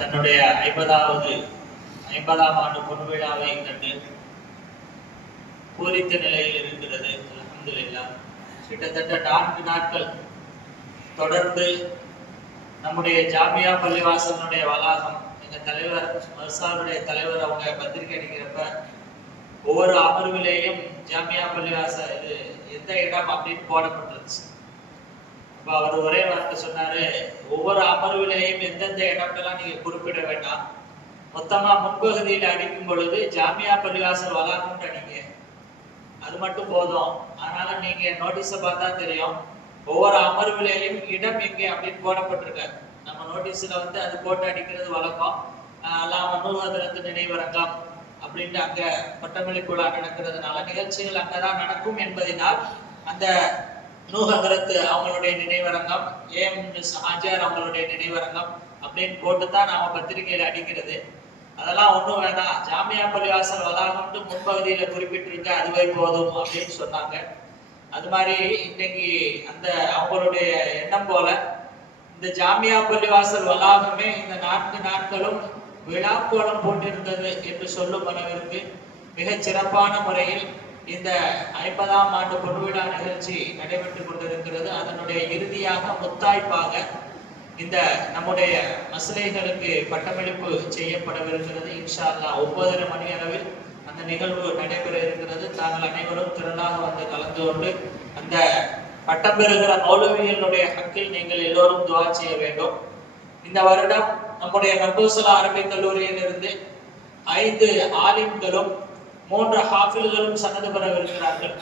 தன்னுடைய ஐம்பதாவது ஐம்பதாம் ஆண்டு பொன்விழாவை கண்டு பூரித்த நிலையில் இருக்கிறது. அல்ஹம்துலில்லாஹ் கிட்டத்தட்ட நான்கு நாட்கள் தொடர்ந்து நம்முடைய ஜாமியா பள்ளிவாசனுடைய வளாகம் எங்க தலைவர் மர்சாருடைய தலைவர் அவங்க பத்திரிகை அடிக்கிறப்ப ஒவ்வொரு அமர்விலேயும் ஜாமியா பள்ளிவாச இது எந்த இடம் அப்படின்னு போடப்பட்டிருந்துச்சு. இப்ப அவர் ஒரே வார்த்தை சொன்னாரு ஒவ்வொரு அமர்விலையும் எந்தெந்த இடம்லாம் நீங்க குறிப்பிட வேண்டாம். மொத்தமா முன்பகுதியில அடிக்கும் பொழுது ஜாமியா பள்ளிவாசல் வளாகம்னு அடிங்க அது மட்டும் போதும். அதனால நீங்க நோட்டீஸை பார்த்தா தெரியும். ஒவ்வொரு அமர்விலையும் இடம் எங்கே அப்படின்னு போடப்பட்டிருக்காரு. நம்ம நோட்டீஸ்ல வந்து அது போட்டு அடிக்கிறது வழக்கம். ஆஹ் அல்லாம நூல்ஹதரத்து நினைவரங்கம் அப்படின்ட்டு அங்க பட்டமளிப்புழா நடக்கிறதுனால நிகழ்ச்சிகள் அங்கதான் நடக்கும் என்பதனால் அந்த நூகரத்து அவங்களுடைய நினைவரங்கம் ஏஎம் மிஸ் அவங்களுடைய நினைவரங்கம் அப்படின்னு போட்டு தான் நாம பத்திரிகையில அடிக்கிறது. அதெல்லாம் ஒன்றும் வேணாம் ஜாமியா பள்ளிவாசல் வளாகம்ட்டு முன்பகுதியில குறிப்பிட்டிருக்க அதுவே போதும் அப்படின்னு சொன்னாங்க. அது மாதிரி இன்னைக்கு அந்த அவங்களுடைய எண்ணம் போல இந்த ஜாமியா பள்ளிவாசல் வளாகமே இந்த நான்கு நாட்களும் விழாக்கோலம் போட்டிருந்தது என்று சொல்லும் அளவிற்கு மிகச் சிறப்பான முறையில் இந்த ஐம்பதாம் ஆண்டு பொன்விழா நிகழ்ச்சி நடைபெற்றுக் கொண்டிருக்கிறது. அதனுடைய இறுதியாக முத்தாய்ப்பாக இந்த நம்முடைய மசிலைகளுக்கு பட்டமளிப்பு செய்யப்படவிருக்கிறது. இன்ஷா அல்லா ஒன்பதரை மணி அளவில் அந்த நிகழ்வு நடைபெற இருக்கிறது. தாங்கள் அனைவரும் திரளாக வந்து கலந்து கொண்டு அந்த பட்டம் பெறுகிற மௌலவிகளுடைய ஹக்கில் நீங்கள் எல்லோரும் துவா செய்ய வேண்டும். இந்த வருடம் நம்முடைய மர்பூசலா அரபிக் கல்லூரியிலிருந்து ஐந்து ஆலிம்களும் மூன்று ஹாஃபில்களும் சன்னது பெறவிருக்கிறார்கள்.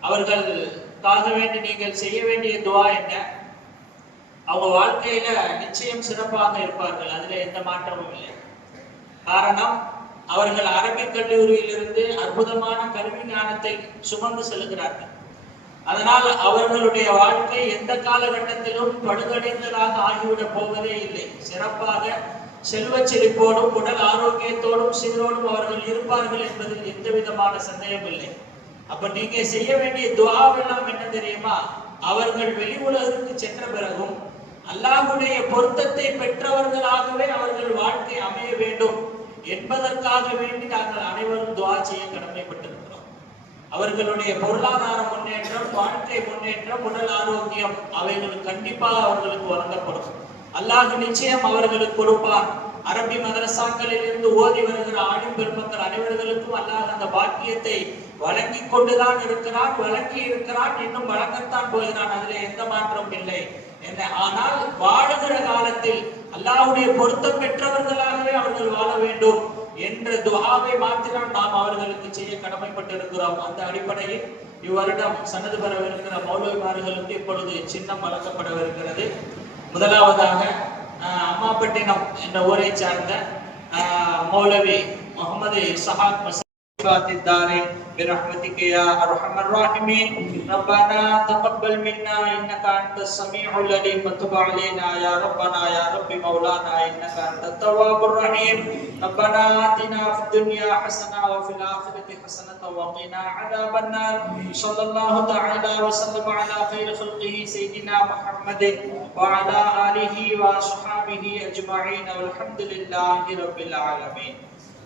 அவர்களுக்காக வேண்டி நீங்கள் செய்ய வேண்டிய துவா என்ன? அவங்க வாழ்க்கையில நிச்சயம் சிறப்பாக இருப்பார்கள். அதுல எந்த மாற்றமும் இல்லை. காரணம் அவர்கள் அரபிக் கல்லூரியிலிருந்து அற்புதமான கல்வி ஞானத்தை சுமந்து செல்கிறார்கள். அதனால் அவர்களுடைய வாழ்க்கை எந்த காலகட்டத்திலும் படுகடைந்ததாக ஆகிவிடப் போவதே இல்லை. சிறப்பாக செல்வ செழிப்போடும் உடல் ஆரோக்கியத்தோடும் சீரோடும் அவர்கள் இருப்பார்கள் என்பதில் எந்த விதமான சந்தேகம் இல்லை. அப்ப நீங்க செய்ய வேண்டிய துவாவெல்லாம் என்ன தெரியுமா? அவர்கள் வெளி உலகிற்கு சென்ற பிறகும் அல்லாஹுடைய பொருத்தத்தை பெற்றவர்களாகவே அவர்கள் வாழ்க்கை அமைய வேண்டும் என்பதற்காக வேண்டி நாங்கள் அனைவரும் துவா செய்ய கடமைப்பட்டிருக்கிறோம். அவர்களுடைய பொருளாதார முன்னேற்றம் வாழ்க்கை முன்னேற்றம் உடல் ஆரோக்கியம் அவைகள் கண்டிப்பாக அவர்களுக்கு வழங்கப்படும். அல்லாஹ் நிச்சயம் அவர்களுக்கு கொடுப்பார். அரபி மதரசாக்களில் இருந்து ஓதி வருகிற ஆணும் பெருமக்கள் அனைவர்களுக்கும் அல்லாஹ் அந்த பாக்கியத்தை வழங்கி கொண்டுதான் இருக்கிறான் வழங்கி இருக்கிறான் இன்னும் வழங்கத்தான் போகிறான். அதுல எந்த மாற்றமும் இல்லை. என்ன? ஆனால் வாழுகிற காலத்தில் அல்லாஹுடைய பொருத்தம் பெற்றவர்களாகவே அவர்கள் வாழ வேண்டும் என்ற துஹாவை மாத்திரம் நாம் அவர்களுக்கு செய்ய கடமைப்பட்டிருக்கிறோம். அந்த அடிப்படையில் இவ்வருடம் சன்னது பெறவிருக்கிற மௌலவிமார்களுக்கு இப்பொழுது சின்னம் வழங்கப்படவிருக்கிறது. முதலாவதாக அம்மாப்பட்டினம் என்ற ஊரை சார்ந்த மௌலவி முகமது சஹாத் صفات الدارين برحمتك يا أرحم الراحمين. ربنا تقبل منا إنك أنت السميع العليم. وتب علينا يا ربنا يا رب مولانا إنك أنت التواب الرحيم. ربنا آتنا في الدنيا حسنة وفي الآخرة حسنة وقنا عذاب النار. صلى الله تعالى وسلم على خير خلقه سيدنا محمد وعلى آله وأصحابه أجمعين. والحمد لله رب العالمين.